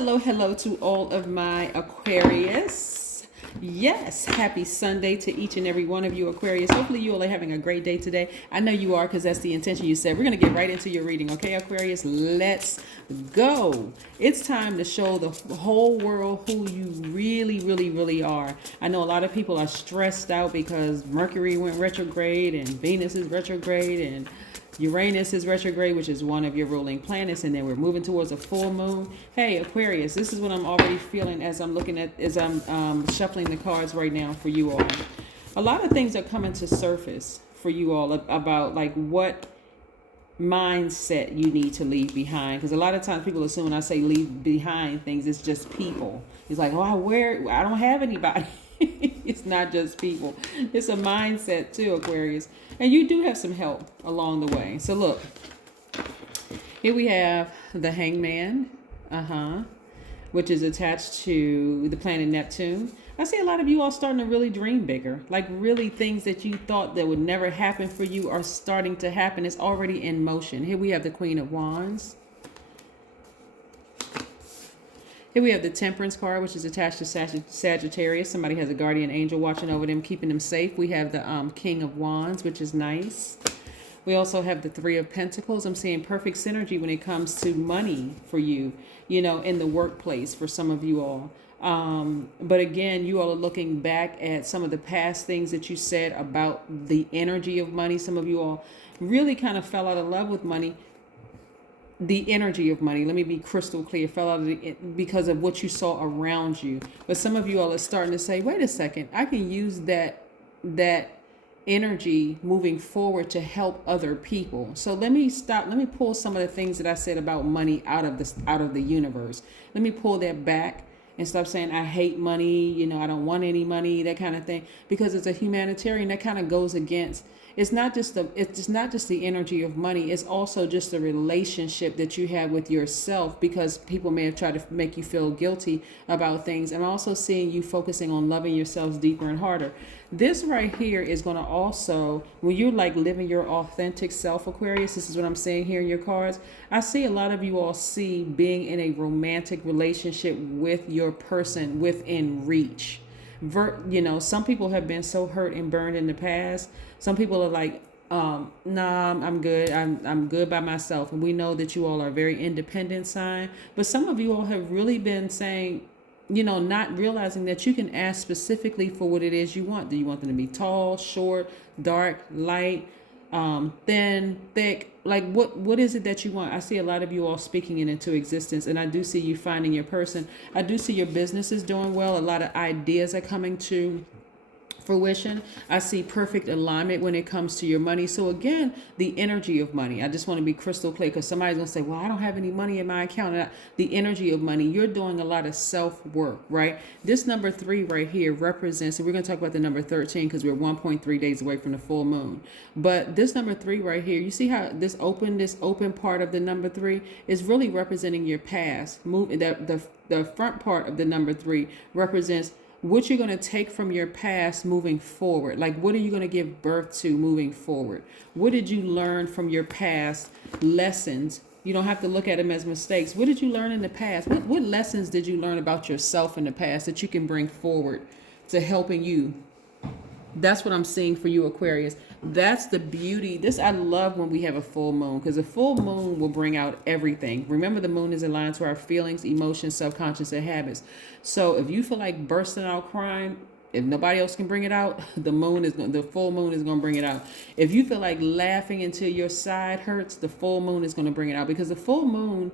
hello to all of my Aquarius. Yes, happy Sunday to each and every one of you Aquarius. Hopefully you all are having a great day today. I know you are because that's the intention you said. We're going to get right into your reading, okay, Aquarius? Let's go. It's time to show the whole world who you really are. I know a lot of people are stressed out because Mercury went retrograde and Venus is retrograde and Uranus is retrograde, which is one of your ruling planets, and then we're moving towards a full moon. Hey, Aquarius, this is what I'm already feeling as I'm shuffling the cards right now for you all. A lot of things are coming to surface for you all about like what mindset you need to leave behind, because a lot of times people assume when I say leave behind things, it's just people. It's like, oh, I don't have anybody. It's not just people. It's a mindset too, Aquarius. And you do have some help along the way. So look, here we have the Hangman, which is attached to the planet Neptune. I see a lot of you all starting to really dream bigger. Like really things that you thought that would never happen for you are starting to happen. It's already in motion. Here we have the Queen of Wands. Here we have the Temperance card, which is attached to Sagittarius. Somebody has a guardian angel watching over them, keeping them safe. We have the King of Wands, which is nice. We also have the Three of Pentacles. I'm seeing perfect synergy when it comes to money for you, in the workplace for some of you all. But again, you all are looking back at some of the past things that you said about the energy of money. Some of you all really kind of fell out of love with money. The energy of money, let me be crystal clear, fell out of it because of what you saw around you. But some of you all are starting to say, wait a second, I can use that energy moving forward to help other people. So let me pull some of the things that I said about money out of the universe. Let me pull that back and stop saying I hate money, I don't want any money, that kind of thing, because it's a humanitarian. That kind of goes against. It's not just the energy of money. It's also just the relationship that you have with yourself, because people may have tried to make you feel guilty about things. I'm also seeing you focusing on loving yourselves deeper and harder. This right here is going to also, when you're like living your authentic self, Aquarius, this is what I'm saying here in your cards. I see a lot of you all see being in a romantic relationship with your person within reach. Some people have been so hurt and burned in the past. Some people are like, nah, I'm good. I'm good by myself. And we know that you all are a very independent sign. But some of you all have really been saying, not realizing that you can ask specifically for what it is you want. Do you want them to be tall, short, dark, light, thin, thick? Like what is it that you want? I see a lot of you all speaking it into existence, and I do see you finding your person. I do see your businesses doing well. A lot of ideas are coming to fruition. I see perfect alignment when it comes to your money. So again, the energy of money. I just want to be crystal clear, because somebody's going to say, well, I don't have any money in my account. The energy of money, you're doing a lot of self-work, right? This number 3 right here represents, and we're going to talk about the number 13 because we're 1.3 days away from the full moon. But this number 3 right here, you see how this open part of the number 3 is really representing your past. The front part of the number 3 represents what you're going to take from your past moving forward. Like, what are you going to give birth to moving forward? What did you learn from your past lessons? You don't have to look at them as mistakes. What did you learn in the past? What lessons did you learn about yourself in the past that you can bring forward to helping you? That's what I'm seeing for you, Aquarius. That's the beauty. I love when we have a full moon, because a full moon will bring out everything. Remember, the moon is aligned to our feelings, emotions, subconscious, and habits. So if you feel like bursting out crying, if nobody else can bring it out, the full moon is going to bring it out. If you feel like laughing until your side hurts, the full moon is going to bring it out, because the full moon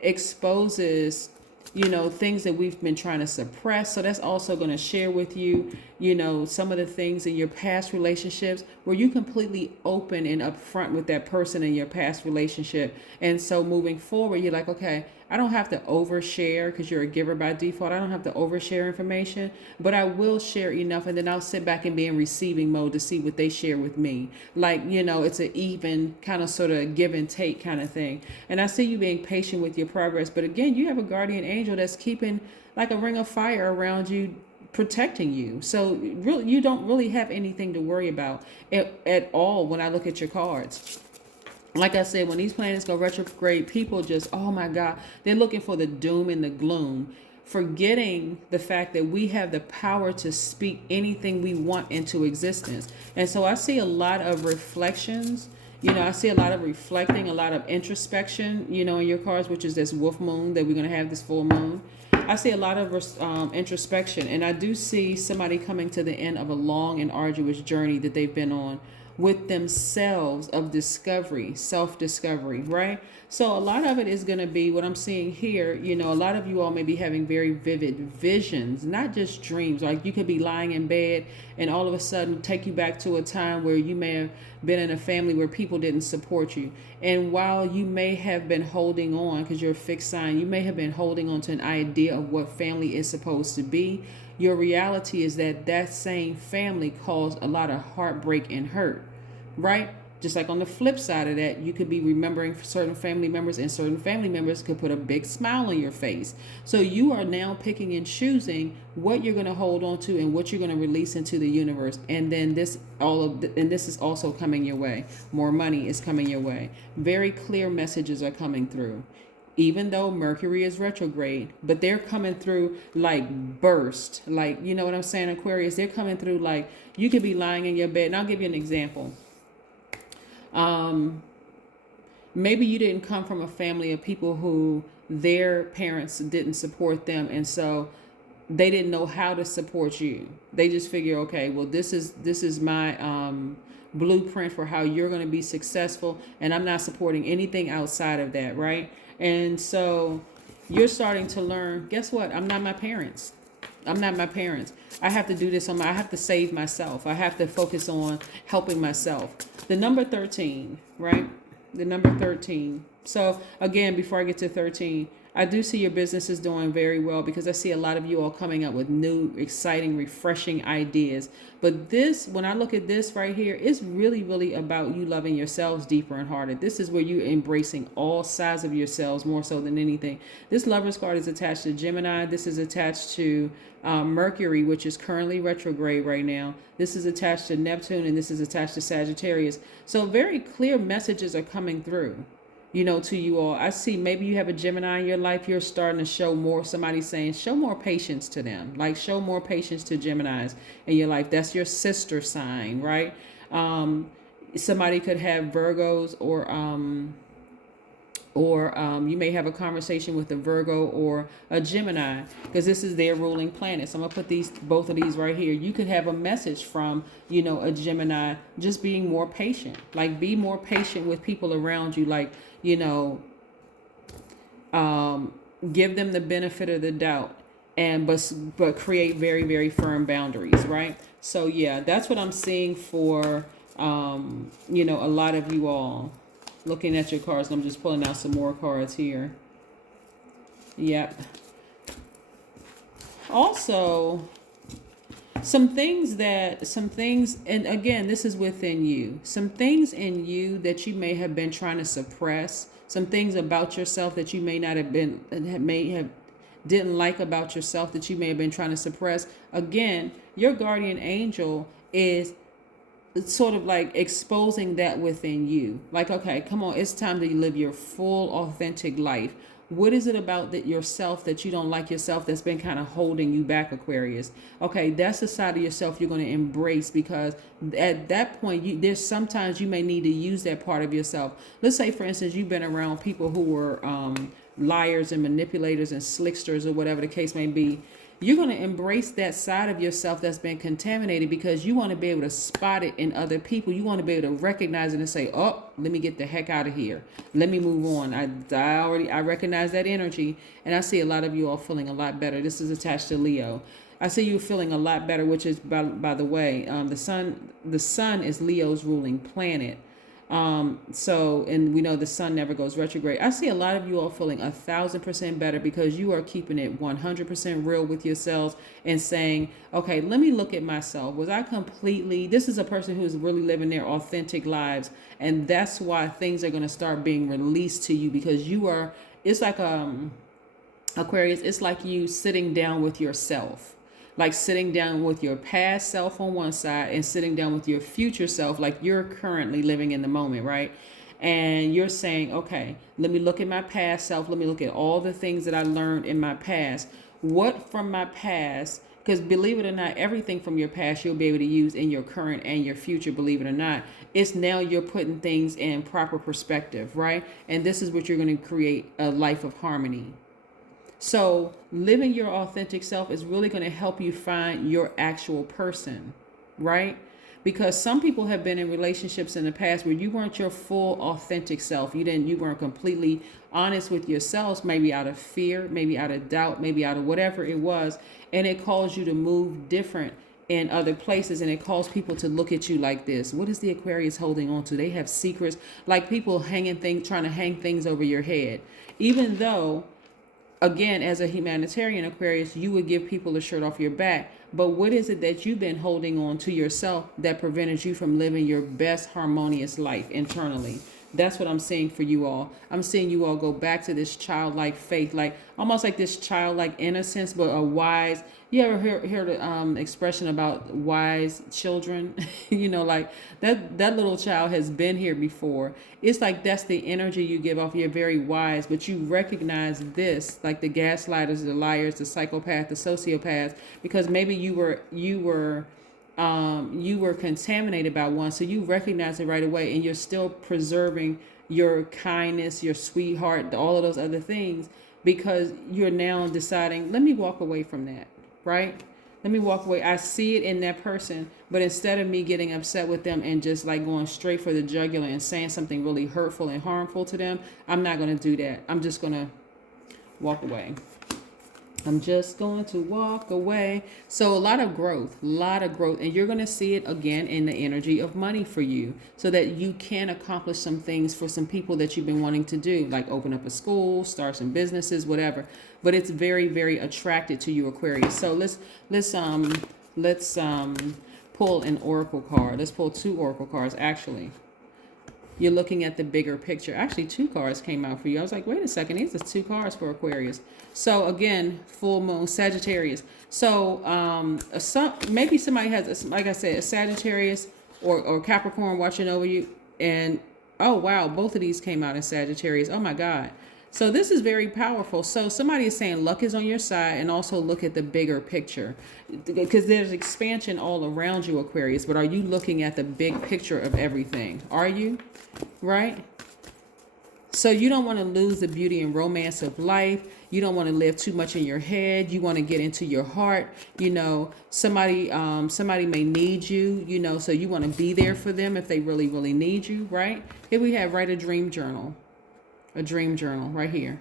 exposes things that we've been trying to suppress. So that's also going to share with you, some of the things in your past relationships where you completely open and upfront with that person in your past relationship. And so moving forward, you're like, okay, I don't have to overshare, because you're a giver by default. I don't have to overshare information, but I will share enough, and then I'll sit back and be in receiving mode to see what they share with me. Like, it's an even kind of sort of give and take kind of thing. And I see you being patient with your progress. But again, you have a guardian angel that's keeping like a ring of fire around you, protecting you. So really, you don't really have anything to worry about at all when I look at your cards. Like I said, when these planets go retrograde, people just, oh my God, they're looking for the doom and the gloom, forgetting the fact that we have the power to speak anything we want into existence. And so I see a lot of reflections. I see a lot of reflecting, a lot of introspection, in your cards, which is this wolf moon that we're going to have, this full moon. I see a lot of introspection, and I do see somebody coming to the end of a long and arduous journey that they've been on with themselves, of discovery, self-discovery, right? So a lot of it is going to be what I'm seeing here. A lot of you all may be having very vivid visions, not just dreams. Like you could be lying in bed and all of a sudden take you back to a time where you may have been in a family where people didn't support you. And while you may have been holding on, because you're a fixed sign, you may have been holding on to an idea of what family is supposed to be. Your reality is that that same family caused a lot of heartbreak and hurt, right? Just like on the flip side of that, you could be remembering certain family members, and certain family members could put a big smile on your face. So you are now picking and choosing what you're going to hold on to and what you're going to release into the universe. And then this is also coming your way. More money is coming your way. Very clear messages are coming through. Even though Mercury is retrograde, but they're coming through like burst. Like, you know what I'm saying, Aquarius? They're coming through like you could be lying in your bed. And I'll give you an example. Maybe you didn't come from a family of people who their parents didn't support them, and so they didn't know how to support you. They just figure, okay, well, this is my blueprint for how you're going to be successful, and I'm not supporting anything outside of that, right? And so you're starting to learn, guess what? I'm not my parents. I'm not my parents. I have to do this I have to save myself. I have to focus on helping myself. The number 13, right? The number 13. So again, before I get to 13, I do see your business is doing very well, because I see a lot of you all coming up with new, exciting, refreshing ideas. But this, when I look at this right here, it's really, really about you loving yourselves deeper and harder. This is where you're embracing all sides of yourselves more so than anything. This Lover's card is attached to Gemini. This is attached to Mercury, which is currently retrograde right now. This is attached to Neptune, and this is attached to Sagittarius. So very clear messages are coming through, to you all. I see maybe you have a Gemini in your life. You're starting to show more. Somebody's saying, show more patience to them. Like, show more patience to Geminis in your life. That's your sister sign, right? Somebody could have Virgos, or you may have a conversation with a Virgo or a Gemini, because this is their ruling planet. So I'm going to put both of these right here. You could have a message from, a Gemini, just being more patient. Like, be more patient with people around you. Like, give them the benefit of the doubt, but create very, very firm boundaries, right? So yeah, that's what I'm seeing for, a lot of you all. Looking at your cards, and I'm just pulling out some more cards here. Yep. Also, some things, and again, this is within you. Some things in you that you may have been trying to suppress. Some things about yourself that you may not have been, didn't like about yourself that you may have been trying to suppress. Again, your guardian angel is sort of like exposing that within you. Like, okay, come on, it's time to live your full, authentic life. What is it about yourself that you don't like yourself that's been kind of holding you back, Aquarius? Okay, that's the side of yourself you're going to embrace, because at that point, there's sometimes you may need to use that part of yourself. Let's say, for instance, you've been around people who were liars and manipulators and slicksters, or whatever the case may be. You're going to embrace that side of yourself that's been contaminated, because you want to be able to spot it in other people. You want to be able to recognize it and say, oh, let me get the heck out of here. Let me move on. I recognize that energy, and I see a lot of you all feeling a lot better. This is attached to Leo. I see you feeling a lot better, which is, by the way, the sun is Leo's ruling planet. And we know the sun never goes retrograde. I see a lot of you all feeling 1,000% better, because you are keeping it 100% real with yourselves and saying, okay, let me look at myself. This is a person who is really living their authentic lives. And that's why things are going to start being released to you, because it's like, Aquarius, it's like you sitting down with yourself. Like sitting down with your past self on one side and sitting down with your future self, like you're currently living in the moment, right? and you're saying, okay, let me look at my past self. Let me look at all the things that I learned in my past. What from my past, because believe it or not, everything from your past you'll be able to use in your current and your future, believe it or not. It's now you're putting things in proper perspective, right? And this is what you're going to create a life of harmony. So living your authentic self is really going to help you find your actual person, right? Because some people have been in relationships in the past where you weren't your full authentic self. You weren't completely honest with yourselves, maybe out of fear, maybe out of doubt, maybe out of whatever it was. And it caused you to move different in other places, and it caused people to look at you like this. What is the Aquarius holding on to? They have secrets, like people trying to hang things over your head. Even though, again, as a humanitarian Aquarius, you would give people a shirt off your back. But what is it that you've been holding on to yourself that prevented you from living your best harmonious life internally? That's what I'm seeing for you all. I'm seeing you all go back to this childlike faith, like almost like this childlike innocence, but a wise. You ever hear the expression about wise children? Like that little child has been here before. It's like that's the energy you give off. You're very wise, but you recognize this, like the gaslighters, the liars, the psychopath, the sociopaths, because maybe you were contaminated by one, so you recognize it right away, and you're still preserving your kindness, your sweetheart, all of those other things, because you're now deciding, let me walk away from that, right? Let me walk away. I see it in that person, but instead of me getting upset with them and just like going straight for the jugular and saying something really hurtful and harmful to them, I'm not going to do that. I'm just going to walk away. I'm just going to walk away. So a lot of growth, and you're going to see it again in the energy of money for you, so that you can accomplish some things for some people that you've been wanting to do, like open up a school, start some businesses, whatever. But it's very, very attracted to you, Aquarius. So let's pull an oracle card. Let's pull 2 oracle cards, actually. You're looking at the bigger picture. Actually, 2 cards came out for you. I was like, wait a second, these are 2 cards for Aquarius. So again, full moon, Sagittarius. So maybe somebody has, like I said, a Sagittarius or Capricorn watching over you. And oh wow, both of these came out in Sagittarius. Oh my God. So this is very powerful. So somebody is saying luck is on your side, and also look at the bigger picture, because there's expansion all around you, Aquarius. But are you looking at the big picture of everything? Are you? Right? So you don't want to lose the beauty and romance of life. You don't want to live too much in your head. You want to get into your heart. Somebody may need you, so you want to be there for them if they really, really need you, right? Here we have write a dream journal. A dream journal right here.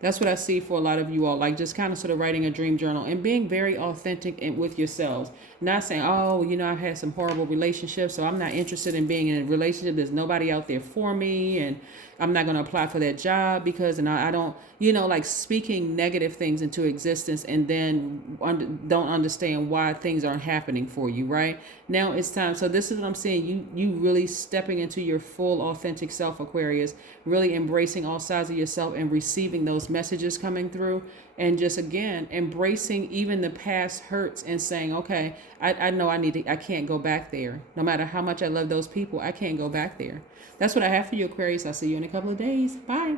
That's what I see for a lot of you all, like just kind of sort of writing a dream journal and being very authentic with yourselves. Not saying, oh, I've had some horrible relationships, so I'm not interested in being in a relationship. There's nobody out there for me, and I'm not going to apply for that job because, and I don't, like speaking negative things into existence, and then don't understand why things aren't happening for you, right? Now it's time. So this is what I'm saying. You really stepping into your full authentic self, Aquarius, really embracing all sides of yourself and receiving those messages coming through, and just again embracing even the past hurts and saying, okay, I know I can't go back there. No matter how much I love those people, I can't go back there. That's what I have for you, Aquarius. I'll see you in a couple of days. Bye.